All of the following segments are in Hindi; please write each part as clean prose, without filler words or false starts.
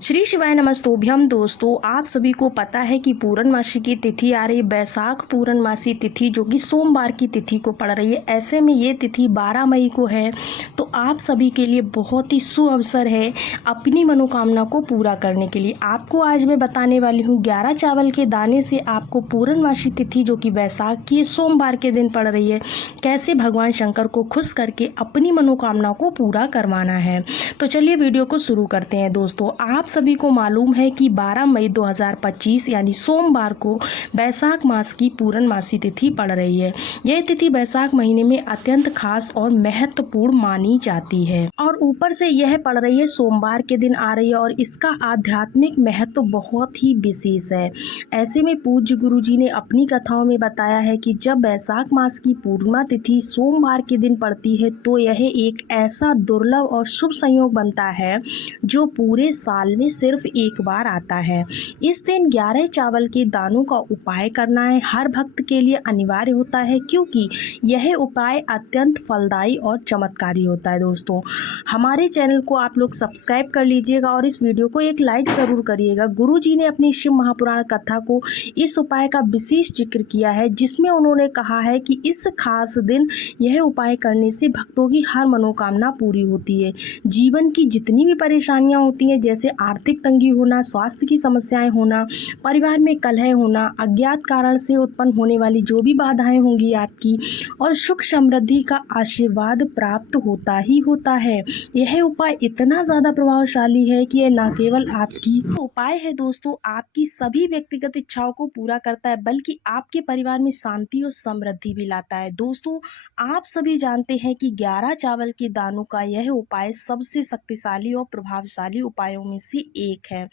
श्री शिवाय नमस्तोभ्यम। दोस्तों, आप सभी को पता है कि पूर्णमासी की तिथि आ रही है, बैसाख पूर्णमासी तिथि, जो कि सोमवार की तिथि को पड़ रही है। ऐसे में ये तिथि 12 मई को है, तो आप सभी के लिए बहुत ही शुभ अवसर है अपनी मनोकामना को पूरा करने के लिए। आपको आज मैं बताने वाली हूँ 11 चावल के दाने से आपको पूर्णमासी तिथि, जो कि बैसाख की सोमवार के दिन पड़ रही है, कैसे भगवान शंकर को खुश करके अपनी मनोकामना को पूरा करवाना है। तो चलिए वीडियो को शुरू करते हैं। दोस्तों, आप सभी को मालूम है कि 12 मई 2025 यानी सोमवार को बैसाख मास की पूर्णमासी तिथि पड़ रही है। यह तिथि बैसाख महीने में अत्यंत खास और महत्वपूर्ण मानी जाती है, और ऊपर से यह पड़ रही है सोमवार के दिन आ रही है, और इसका आध्यात्मिक महत्व बहुत ही विशेष है। ऐसे में पूज्य गुरु जी ने अपनी कथाओं में बताया है कि जब बैसाख मास की पूर्णिमा तिथि सोमवार के दिन पड़ती है, तो यह एक ऐसा दुर्लभ और शुभ संयोग बनता है जो पूरे साल में सिर्फ एक बार आता है। इस दिन 11 चावल के दानों का उपाय करना है हर भक्त के लिए अनिवार्य होता है, क्योंकि यह उपाय अत्यंत फलदायी और चमत्कारी होता है। दोस्तों, हमारे चैनल को आप लोग सब्सक्राइब कर लीजिएगा और इस वीडियो को एक लाइक ज़रूर करिएगा। गुरु जी ने अपनी शिव महापुराण कथा को इस उपाय का विशेष जिक्र किया है, जिसमें उन्होंने कहा है कि इस खास दिन यह उपाय करने से भक्तों की हर मनोकामना पूरी होती है। जीवन की जितनी भी परेशानियां होती हैं, जैसे आर्थिक तंगी होना, स्वास्थ्य की समस्याएं होना, परिवार में कलह होना, अज्ञात कारण से उत्पन्न होने वाली जो भी बाधाएं होंगी आपकी, और सुख समृद्धि का आशीर्वाद प्राप्त होता ही होता है। यह उपाय इतना ज़्यादा प्रभावशाली है कि यह न केवल आपकी उपाय है दोस्तों, आपकी सभी व्यक्तिगत इच्छाओं को पूरा करता है, बल्कि आपके परिवार में शांति और समृद्धि भी लाता है। दोस्तों, आप सभी जानते हैं कि 11 चावल के दानों का यह उपाय सबसे शक्तिशाली और प्रभावशाली उपायों में से एक है।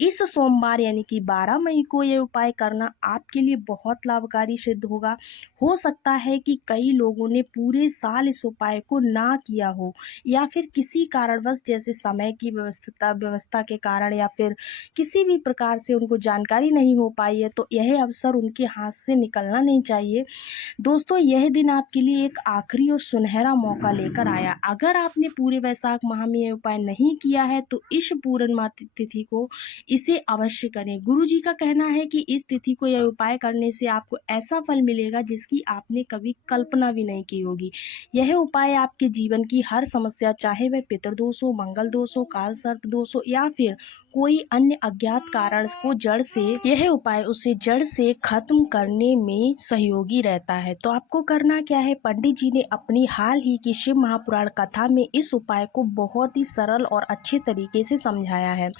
इस सोमवार यानी कि 12 मई को यह उपाय करना आपके लिए बहुत लाभकारी सिद्ध होगा। हो सकता है कि कई लोगों ने पूरे साल इस उपाय को ना किया हो, या फिर किसी कारणवश, जैसे समय की व्यवस्था के कारण, या फिर किसी भी प्रकार से उनको जानकारी नहीं हो पाई है, तो यह अवसर उनके हाथ से निकलना नहीं चाहिए। दोस्तों, यह दिन आपके लिए एक आखिरी और सुनहरा मौका लेकर आया। अगर आपने पूरे वैशाख माह में यह उपाय नहीं किया है, तो इस पूर्णमासी तिथि को इसे अवश्य करें। गुरु जी का कहना है कि इस तिथि को यह उपाय करने से आपको ऐसा फल मिलेगा जिसकी आपने कभी कल्पना भी नहीं की होगी। यह उपाय आपके जीवन की हर समस्या, चाहे वह पितृदोष हो, मंगल दोष हो, काल सर्प दोष हो, या फिर कोई अन्य अज्ञात कारण को जड़ से, यह उपाय उसे जड़ से खत्म करने में सहयोगी रहता है। तो आपको करना क्या है, पंडित जी ने अपनी हाल ही की शिव महापुराण कथा में इस उपाय को बहुत ही सरल और अच्छे तरीके से समझाया है।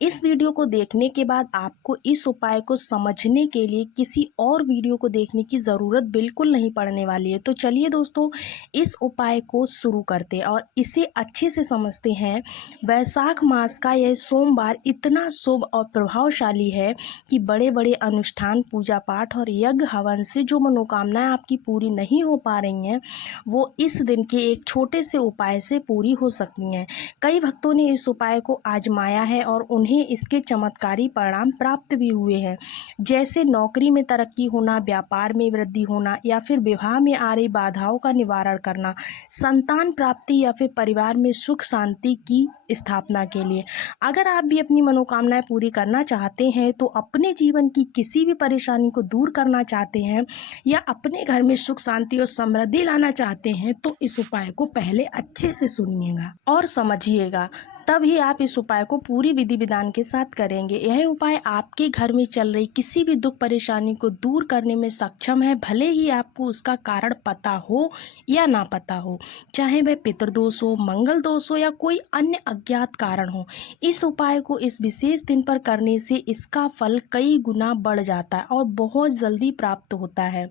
इस वीडियो को देखने के बाद आपको इस उपाय को समझने के लिए किसी और वीडियो को देखने की ज़रूरत बिल्कुल नहीं पड़ने वाली है। तो चलिए दोस्तों, इस उपाय को शुरू करते हैं और इसे अच्छे से समझते हैं। वैशाख मास का यह सोमवार इतना शुभ और प्रभावशाली है कि बड़े बड़े अनुष्ठान, पूजा पाठ और यज्ञ हवन से जो मनोकामनाएं आपकी पूरी नहीं हो पा रही हैं, वो इस दिन के एक छोटे से उपाय से पूरी हो सकती हैं। कई भक्तों ने इस उपाय को आजमाया है और उन्हें इसके चमत्कारी परिणाम प्राप्त भी हुए हैं, जैसे नौकरी में तरक्की होना, व्यापार में वृद्धि होना, या फिर विवाह में आ रही बाधाओं का निवारण करना, संतान प्राप्ति, या फिर परिवार में सुख शांति की स्थापना के लिए। अगर आप भी अपनी मनोकामनाएं पूरी करना चाहते हैं, तो अपने जीवन की किसी भी परेशानी को दूर करना चाहते हैं, या अपने घर में सुख शांति और समृद्धि लाना चाहते हैं, तो इस उपाय को पहले अच्छे से सुनिएगा और समझिएगा, तभी आप इस उपाय को पूरी विधि विधान के साथ करेंगे। यह उपाय आपके घर में चल रही किसी भी दुख परेशानी को दूर करने में सक्षम है, भले ही आपको उसका कारण पता हो या ना पता हो, चाहे वह पितृदोष हो, मंगल दोष हो, या कोई अन्य अज्ञात कारण हो। इस उपाय को इस विशेष दिन पर करने से इसका फल कई गुना बढ़ जाता है और बहुत जल्दी प्राप्त होता है।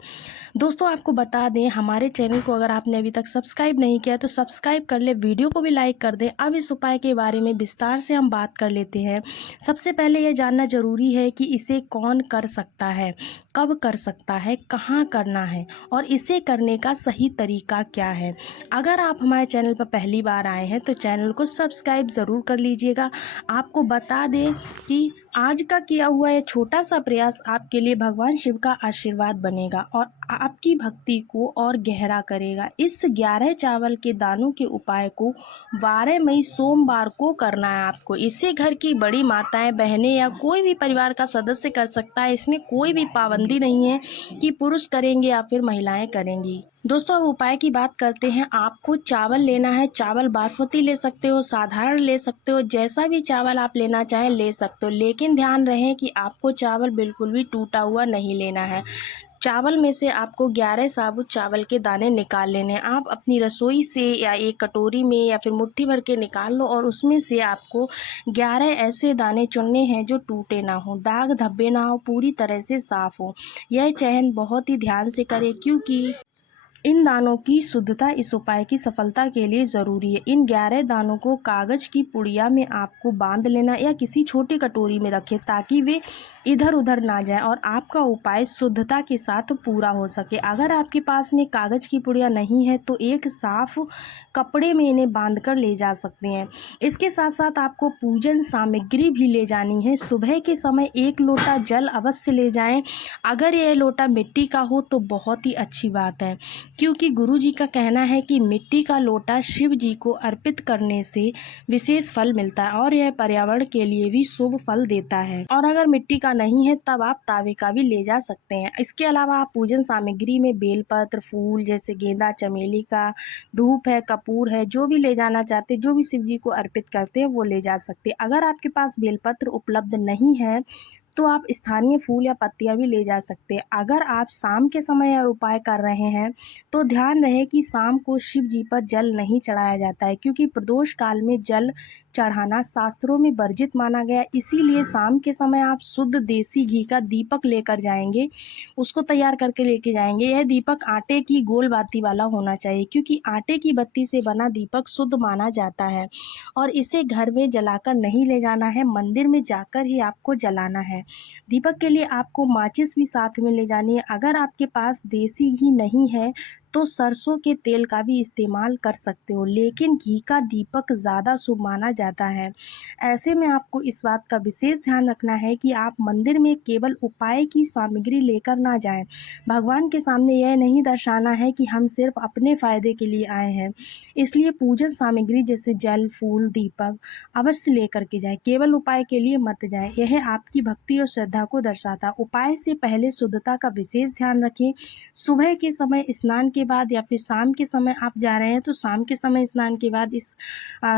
दोस्तों, आपको बता दें, हमारे चैनल को अगर आपने अभी तक सब्सक्राइब नहीं किया तो सब्सक्राइब कर ले, वीडियो को भी लाइक कर दें। अब इस उपाय के बारे में विस्तार से हम बात कर लेते हैं। सबसे पहले यह जानना जरूरी है कि इसे कौन कर सकता है। कब कर सकता है, कहाँ करना है और इसे करने का सही तरीका क्या है। अगर आप हमारे चैनल पर पहली बार आए हैं तो चैनल को सब्सक्राइब ज़रूर कर लीजिएगा। आपको बता दें कि आज का किया हुआ ये छोटा सा प्रयास आपके लिए भगवान शिव का आशीर्वाद बनेगा और आपकी भक्ति को और गहरा करेगा। इस 11 चावल के दानों के उपाय को 12 मई सोमवार को करना है आपको। इसे घर की बड़ी माताएं, बहनें या कोई भी परिवार का सदस्य कर सकता है। इसमें कोई भी पाबंदी नहीं है कि पुरुष करेंगे या फिर महिलाएं करेंगी। दोस्तों, अब उपाय की बात करते हैं। आपको चावल लेना है। चावल बासमती ले सकते हो, साधारण ले सकते हो, जैसा भी चावल आप लेना चाहें ले सकते हो, लेकिन ध्यान रहे कि आपको चावल बिल्कुल भी टूटा हुआ नहीं लेना है। चावल में से आपको 11 साबुत चावल के दाने निकाल लेने हैं। आप अपनी रसोई से या एक कटोरी में या फिर मुट्ठी भर के निकाल लो और उसमें से आपको 11 ऐसे दाने चुनने हैं जो टूटे ना हो, दाग धब्बे ना हो, पूरी तरह से साफ़ हो। यह चयन बहुत ही ध्यान से करें क्योंकि इन दानों की शुद्धता इस उपाय की सफलता के लिए ज़रूरी है। इन 11 दानों को कागज़ की पुड़िया में आपको बांध लेना या किसी छोटी कटोरी में रखें ताकि वे इधर उधर ना जाएं और आपका उपाय शुद्धता के साथ पूरा हो सके। अगर आपके पास में कागज़ की पुड़िया नहीं है तो एक साफ़ कपड़े में इन्हें बांध कर ले जा सकते हैं। इसके साथ साथ आपको पूजन सामग्री भी ले जानी है। सुबह के समय 1 लोटा जल अवश्य ले जाएं। अगर यह लोटा मिट्टी का हो तो बहुत ही अच्छी बात है, क्योंकि गुरु जी का कहना है कि मिट्टी का लोटा शिव जी को अर्पित करने से विशेष फल मिलता है और यह पर्यावरण के लिए भी शुभ फल देता है। और अगर मिट्टी का नहीं है तब आप तावे का भी ले जा सकते हैं। इसके अलावा आप पूजन सामग्री में बेलपत्र, फूल जैसे गेंदा, चमेली का, धूप है, कपूर है, जो भी ले जाना चाहते, जो भी शिव जी को अर्पित करते हैं वो ले जा सकते हैं। अगर आपके पास बेलपत्र उपलब्ध नहीं है तो आप स्थानीय फूल या पत्तियां भी ले जा सकते हैं। अगर आप शाम के समय यह उपाय कर रहे हैं तो ध्यान रहे कि शाम को शिव जी पर जल नहीं चढ़ाया जाता है, क्योंकि प्रदोष काल में जल चढ़ाना शास्त्रों में वर्जित माना गया। इसीलिए शाम के समय आप शुद्ध देसी घी का दीपक लेकर जाएंगे, उसको तैयार करके लेके जाएंगे। यह दीपक आटे की गोल बाती वाला होना चाहिए, क्योंकि आटे की बत्ती से बना दीपक शुद्ध माना जाता है और इसे घर में जलाकर नहीं ले जाना है, मंदिर में जाकर ही आपको जलाना है। दीपक के लिए आपको माचिस भी साथ में ले जानी है। अगर आपके पास देसी घी नहीं है तो सरसों के तेल का भी इस्तेमाल कर सकते हो, लेकिन घी का दीपक ज़्यादा शुभ माना जाता है। ऐसे में आपको इस बात का विशेष ध्यान रखना है कि आप मंदिर में केवल उपाय की सामग्री लेकर ना जाएं। भगवान के सामने यह नहीं दर्शाना है कि हम सिर्फ अपने फ़ायदे के लिए आए हैं। इसलिए पूजन सामग्री जैसे जल, फूल, दीपक अवश्य लेकर के जाएं। केवल उपाय के लिए मत जाएं। यह आपकी भक्ति और श्रद्धा को दर्शाता है। उपाय से पहले शुद्धता का विशेष ध्यान रखें। सुबह के समय स्नान के बाद या फिर शाम के समय आप जा रहे हैं तो शाम के समय स्नान के बाद इस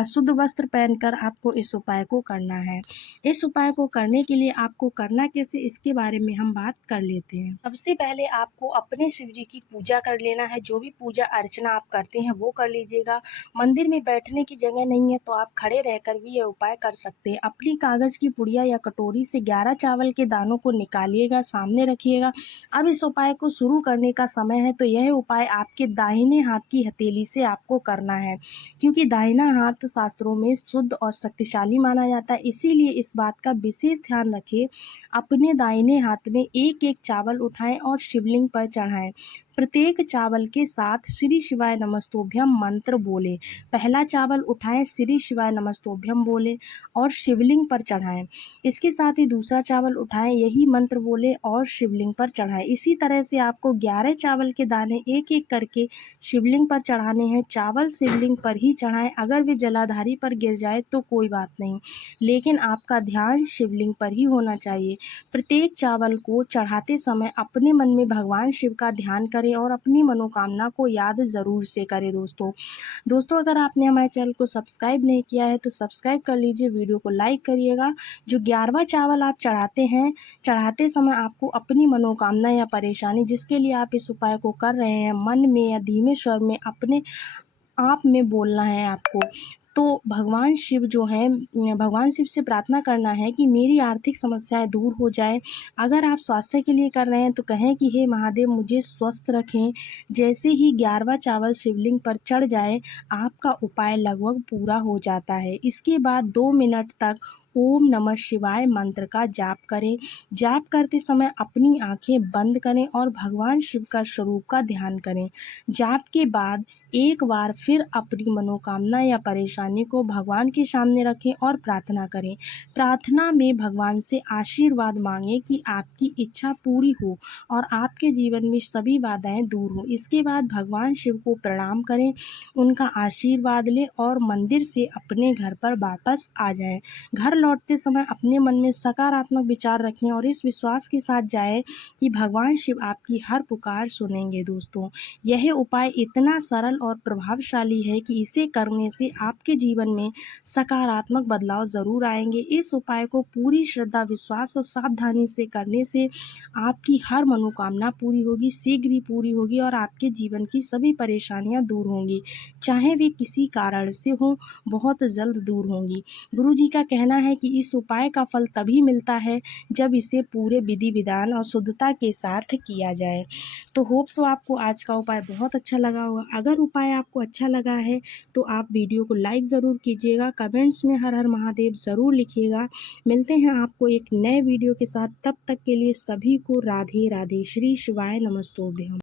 शुद्ध वस्त्र पहनकर आपको इस उपाय को करना है। इस उपाय को करने के लिए आपको करना कैसे, इसके बारे में हम बात कर लेते हैं। सबसे पहले आपको अपने शिव जी की पूजा कर लेना है। जो भी पूजा अर्चना आप करते हैं वो कर लीजिएगा। मंदिर में बैठने की जगह नहीं है तो आप खड़े रहकर भी ये उपाय कर सकते हैं। अपनी कागज़ की पुड़िया या कटोरी से 11 चावल के दानों को निकालिएगा, सामने रखिएगा। अब इस उपाय को शुरू करने का समय है, तो यह उपाय आपके दाहिने हाथ की हथेली से आपको करना है, क्योंकि दाहिना हाथ शास्त्रों में शुद्ध और शक्तिशाली माना जाता है। इसीलिए इस बात का विशेष ध्यान रखें। अपने दाहिने हाथ में एक एक चावल उठाएं और शिवलिंग पर चढ़ाएं। प्रत्येक चावल के साथ श्री शिवाय नमस्तोभ्यम मंत्र बोले। पहला चावल उठाएं, श्री शिवाय नमस्तोभ्यम बोले और शिवलिंग पर चढ़ाएं। इसके साथ ही दूसरा चावल उठाएं, यही मंत्र बोले और शिवलिंग पर चढ़ाएं। इसी तरह से आपको 11 चावल के दाने एक एक करके शिवलिंग पर चढ़ाने हैं। चावल शिवलिंग पर ही चढ़ाएं। अगर वे जलाधारी पर गिर जाए तो कोई बात नहीं, लेकिन आपका ध्यान शिवलिंग पर ही होना चाहिए। प्रत्येक चावल को चढ़ाते समय अपने मन में भगवान शिव का ध्यान करें और अपनी मनोकामना को याद ज़रूर से करें। दोस्तों, अगर आपने हमारे चैनल को सब्सक्राइब नहीं किया है तो सब्सक्राइब कर लीजिए, वीडियो को लाइक करिएगा। जो 11वां चावल आप चढ़ाते हैं, चढ़ाते समय आपको अपनी मनोकामना या परेशानी जिसके लिए आप इस उपाय को कर रहे हैं, मन में या धीमे स्वर में अपने आप में बोलना है आपको। तो भगवान शिव जो हैं, भगवान शिव से प्रार्थना करना है कि मेरी आर्थिक समस्याएं दूर हो जाएं। अगर आप स्वास्थ्य के लिए कर रहे हैं तो कहें कि हे महादेव मुझे स्वस्थ रखें। जैसे ही 11वां चावल शिवलिंग पर चढ़ जाए आपका उपाय लगभग पूरा हो जाता है। इसके बाद 2 मिनट तक ओम नमः शिवाय मंत्र का जाप करें। जाप करते समय अपनी आंखें बंद करें और भगवान शिव का स्वरूप का ध्यान करें। जाप के बाद एक बार फिर अपनी मनोकामना या परेशानी को भगवान के सामने रखें और प्रार्थना करें। प्रार्थना में भगवान से आशीर्वाद मांगें कि आपकी इच्छा पूरी हो और आपके जीवन में सभी बाधाएं दूर हों। इसके बाद भगवान शिव को प्रणाम करें, उनका आशीर्वाद लें और मंदिर से अपने घर पर वापस आ जाएं। घर लौटते समय अपने मन में सकारात्मक विचार रखें और इस विश्वास के साथ जाएं कि भगवान शिव आपकी हर पुकार सुनेंगे। दोस्तों, यह उपाय इतना सरल और प्रभावशाली है कि इसे करने से आपके जीवन में सकारात्मक बदलाव ज़रूर आएंगे। इस उपाय को पूरी श्रद्धा, विश्वास और सावधानी से करने से आपकी हर मनोकामना पूरी होगी, शीघ्र ही पूरी होगी और आपके जीवन की सभी परेशानियां दूर होंगी, चाहे वे किसी कारण से हो, बहुत जल्द दूर होंगी। गुरुजी का कहना है कि इस उपाय का फल तभी मिलता है जब इसे पूरे विधि विधान और शुद्धता के साथ किया जाए। तो होप सो आपको आज का उपाय बहुत अच्छा लगा होगा। अगर उपाय आपको अच्छा लगा है तो आप वीडियो को लाइक ज़रूर कीजिएगा, कमेंट्स में हर हर महादेव ज़रूर लिखिएगा। मिलते हैं आपको एक नए वीडियो के साथ, तब तक के लिए सभी को राधे राधे। श्री शिवाय नमस्तुभ्यं।